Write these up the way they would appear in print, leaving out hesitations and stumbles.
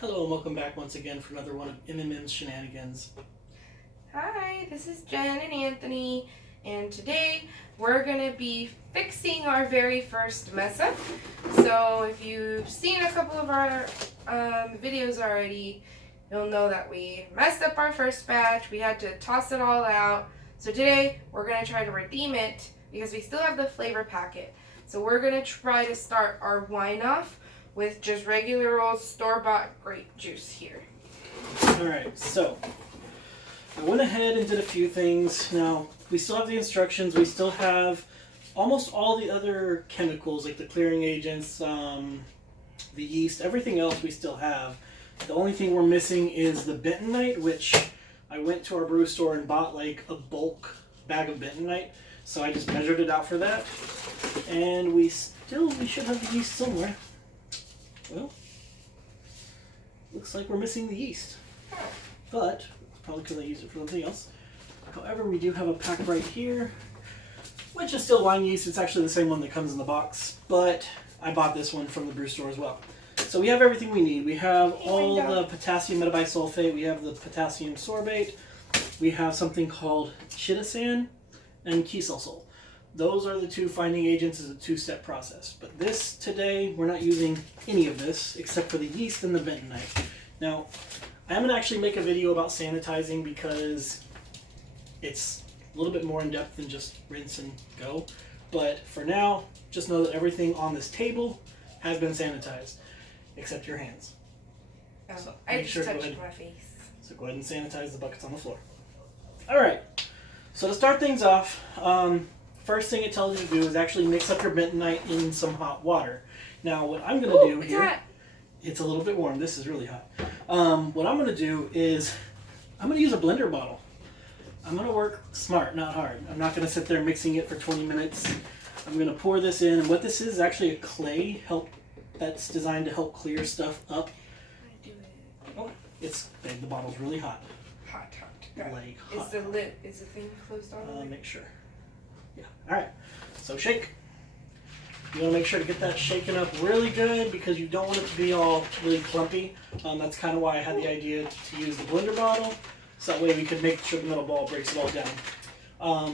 Hello and welcome back once again for another one of MMM's Shenanigans. Hi, this is Jen and Anthony, and today we're going to be fixing our very first mess up. So if you've seen a couple of our videos already, you'll know that we messed up our first batch. We had to toss it all out. So today we're going to try to redeem it because we still have the flavor packet. So we're going to try to start our wine off with just regular old store-bought grape juice here. Alright, so I went ahead and did a few things. Now, we still have the instructions. We still have almost all the other chemicals, like the clearing agents, the yeast, everything else we still have. The only thing we're missing is the bentonite, which I went to our brew store and bought like a bulk bag of bentonite. So I just measured it out for that. And we should have the yeast somewhere. Well, looks like we're missing the yeast. But probably because I used it for something else. However, we do have a pack right here, which is still wine yeast. It's actually the same one that comes in the box, but I bought this one from the brew store as well. So we have everything we need. We have all the potassium metabisulfate, we have the potassium sorbate, we have something called chitosan and kesalsol. Those are the two finding agents. It's a two-step process. But this today, we're not using any of this except for the yeast and the bentonite. Now, I'm going to actually make a video about sanitizing because it's a little bit more in-depth than just rinse and go. But for now, just know that everything on this table has been sanitized, except your hands. Oh, So I just touched my face. So go ahead and sanitize the buckets on the floor. Alright, so to start things off, first thing it tells you to do is actually mix up your bentonite in some hot water. Now, what I'm going to do here, it's a little bit warm. This is really hot. What I'm going to do is I'm going to use a blender bottle. I'm going to work smart, not hard. I'm not going to sit there mixing it for 20 minutes. I'm going to pour this in. And what this is actually a clay that's designed to help clear stuff up. Oh, the bottle's really hot. Hot. Like hot. Is the thing closed on? Make sure. Yeah. Alright. So shake. You want to make sure to get that shaken up really good because you don't want it to be all really clumpy. That's kind of why I had the idea to use the blender bottle. So that way we could make sure the metal ball breaks it all down. A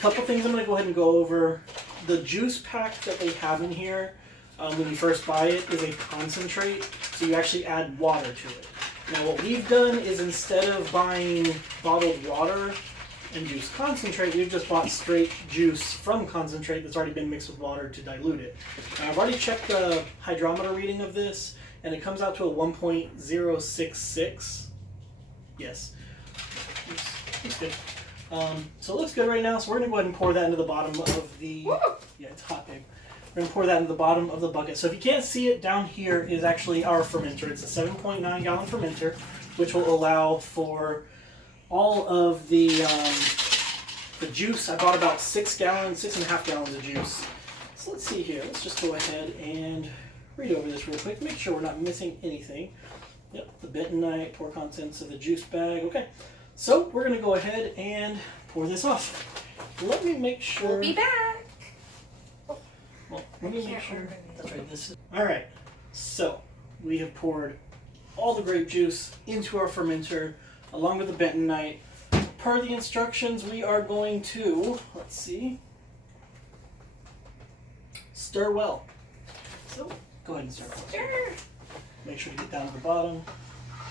couple things I'm going to go ahead and go over. The juice pack that they have in here when you first buy it is a concentrate. So you actually add water to it. Now what we've done is instead of buying bottled water and juice concentrate, we've just bought straight juice from concentrate that's already been mixed with water to dilute it. Now I've already checked the hydrometer reading of this and it comes out to a 1.066. Yes. Looks good. So it looks good right now, so we're going to go ahead and pour that into the bottom of the... Yeah, it's hot, babe. We're going to pour that into the bottom of the bucket. So if you can't see it, down here is actually our fermenter. It's a 7.9 gallon fermenter, which will allow for all of the juice. I bought about 6.5 gallons of juice. So let's see here. Let's just go ahead and read over this real quick. Make sure we're not missing anything. Yep, the bentonite, pour contents of the juice bag. Okay, so we're going to go ahead and pour this off. Let me make sure... We'll be back. Well, let me make sure. That's right. This is all right. So we have poured all the grape juice into our fermenter, along with the bentonite. Per the instructions, we are going to stir well. So go ahead and stir. Make sure to get down to the bottom.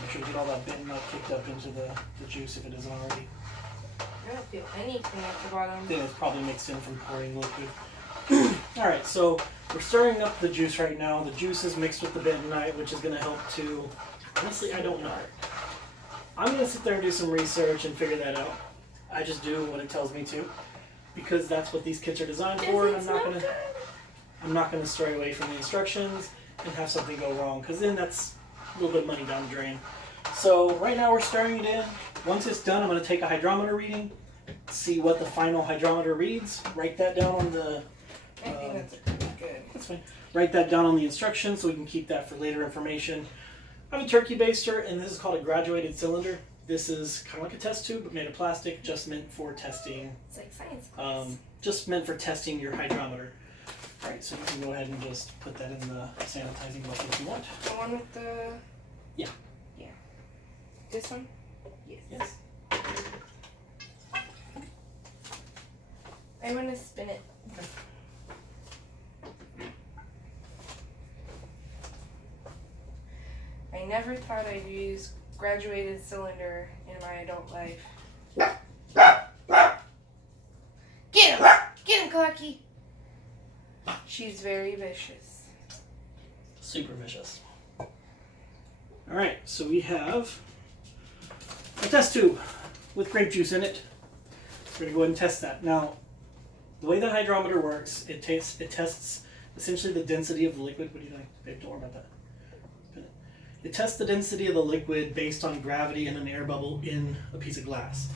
Make sure to get all that bentonite kicked up into the juice if it isn't already. I don't feel anything at the bottom. Then it's probably mixed in from pouring liquid. Alright, so we're stirring up the juice right now. The juice is mixed with the bentonite, which is going to help to... Honestly, I don't know. I'm going to sit there and do some research and figure that out. I just do what it tells me to, because that's what these kits are designed for, and I'm not going to stray away from the instructions and have something go wrong, because then that's a little bit of money down the drain. So right now we're stirring it in. Once it's done, I'm going to take a hydrometer reading, see what the final hydrometer reads, write that down on the... I think that's pretty good. That's fine. Write that down on the instructions so we can keep that for later information. I have a turkey baster, and this is called a graduated cylinder. This is kind of like a test tube, but made of plastic, just meant for testing. It's like science class. Just meant for testing your hydrometer. All right, so you can go ahead and just put that in the sanitizing bucket if you want. The one with the Yeah. Yeah. This one? Yes. Yes. I want to spin it. Okay. I never thought I'd use graduated cylinder in my adult life. Get him! Get him, Clocky! She's very vicious. Super vicious. Alright, so we have a test tube with grape juice in it. We're going to go ahead and test that. Now, the way the hydrometer works, it tests essentially the density of the liquid. What do you think? Babe, don't worry about that. Spin it. It tests the density of the liquid based on gravity and an air bubble in a piece of glass.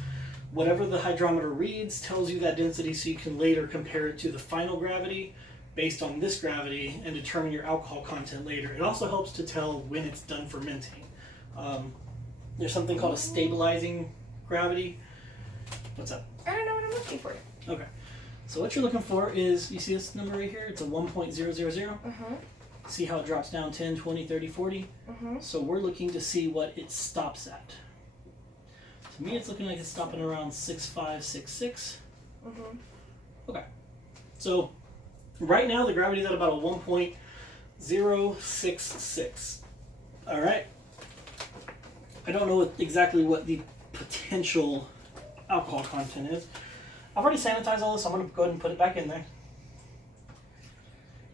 Whatever the hydrometer reads tells you that density, so you can later compare it to the final gravity based on this gravity and determine your alcohol content later. It also helps to tell when it's done fermenting. There's something called a stabilizing gravity. What's up? I don't know what I'm looking for. Okay. So what you're looking for is, you see this number right here? It's a 1.000. See how it drops down 10, 20, 30, 40? So we're looking to see what it stops at. To me, it's looking like it's stopping around 6.5, 6.6. Okay. So right now, the gravity is at about a 1.066. All right. I don't know exactly what the potential alcohol content is. I've already sanitized all this, so I'm going to go ahead and put it back in there.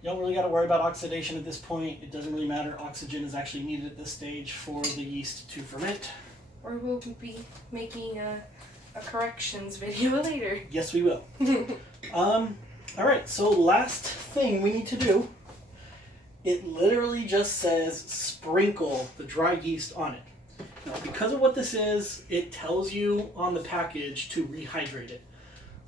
You don't really got to worry about oxidation at this point. It doesn't really matter. Oxygen is actually needed at this stage for the yeast to ferment. Or we'll be making a corrections video later. Yes, we will. All right, so last thing we need to do, it literally just says sprinkle the dry yeast on it. Now, because of what this is, it tells you on the package to rehydrate it.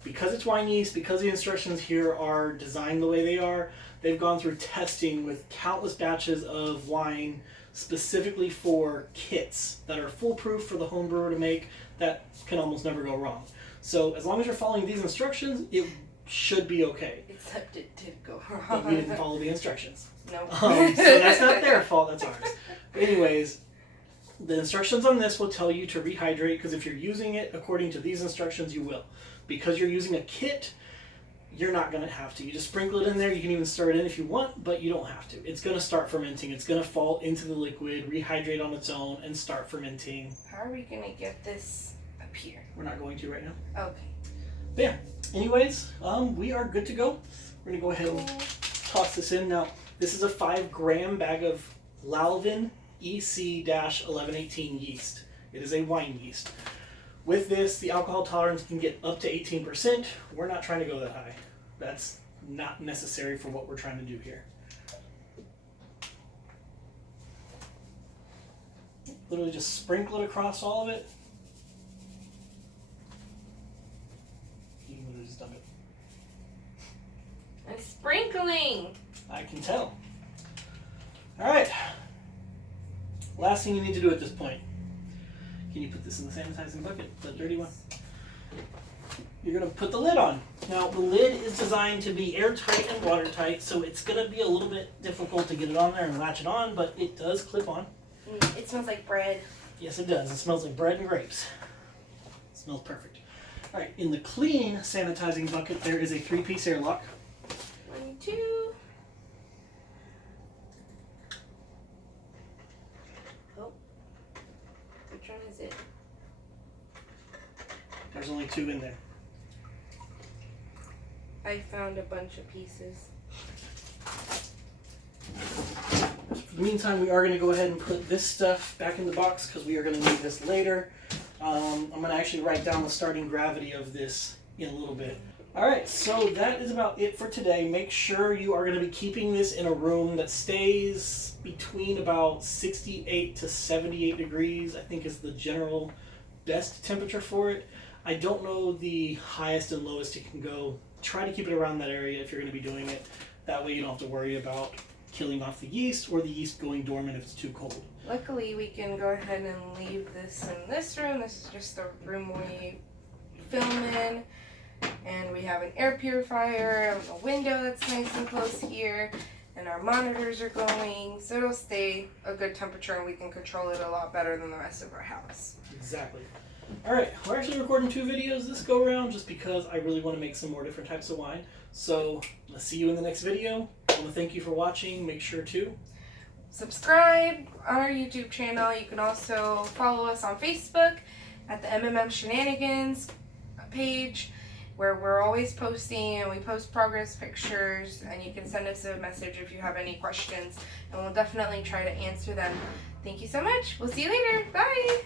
Because it's wine yeast, because the instructions here are designed the way they are, they've gone through testing with countless batches of wine specifically for kits that are foolproof for the home brewer to make that can almost never go wrong. So as long as you're following these instructions, it should be okay. Except it did go wrong. But we didn't follow the instructions. No. So that's not their fault, that's ours. But anyways, the instructions on this will tell you to rehydrate, because if you're using it according to these instructions, you will. Because you're using a kit, you're not going to have to. You just sprinkle it in there. You can even stir it in if you want, but you don't have to. It's going to start fermenting. It's going to fall into the liquid, rehydrate on its own, and start fermenting. How are we going to get this up here? We're not going to right now. Okay. But yeah, anyways, we are good to go. We're going to go ahead and toss this in. Now, this is a 5-gram bag of Lalvin EC-1118 yeast. It is a wine yeast. With this, the alcohol tolerance can get up to 18%. We're not trying to go that high. That's not necessary for what we're trying to do here. Literally just sprinkle it across all of it. You can literally just dump it. I'm sprinkling. I can tell. All right. Last thing you need to do at this point. Can you put this in the sanitizing bucket, the dirty one? You're going to put the lid on. Now, the lid is designed to be airtight and watertight, so it's going to be a little bit difficult to get it on there and latch it on, but it does clip on. It smells like bread. Yes, it does. It smells like bread and grapes. It smells perfect. All right, in the clean sanitizing bucket, there is a 3-piece airlock. 1, 2. Oh. Which one is it? There's only 2 in there. I found a bunch of pieces. In the meantime, we are going to go ahead and put this stuff back in the box because we are going to need this later. I'm going to actually write down the starting gravity of this in a little bit. Alright, so that is about it for today. Make sure you are going to be keeping this in a room that stays between about 68 to 78 degrees, I think is the general best temperature for it. I don't know the highest and lowest it can go. Try to keep it around that area if you're going to be doing it. That way you don't have to worry about killing off the yeast or the yeast going dormant if it's too cold. Luckily, we can go ahead and leave this in this room. This is just the room we film in. And we have an air purifier, a window that's nice and close here. and our monitors are going, so it'll stay a good temperature and we can control it a lot better than the rest of our house. Exactly. Alright, we're actually recording 2 videos this go around just because I really want to make some more different types of wine. So let's see you in the next video. I want to thank you for watching. Make sure to subscribe on our YouTube channel. You can also follow us on Facebook at the MMM Shenanigans page, where we're always posting and we post progress pictures, and you can send us a message if you have any questions and we'll definitely try to answer them. Thank you so much. We'll see you later. Bye.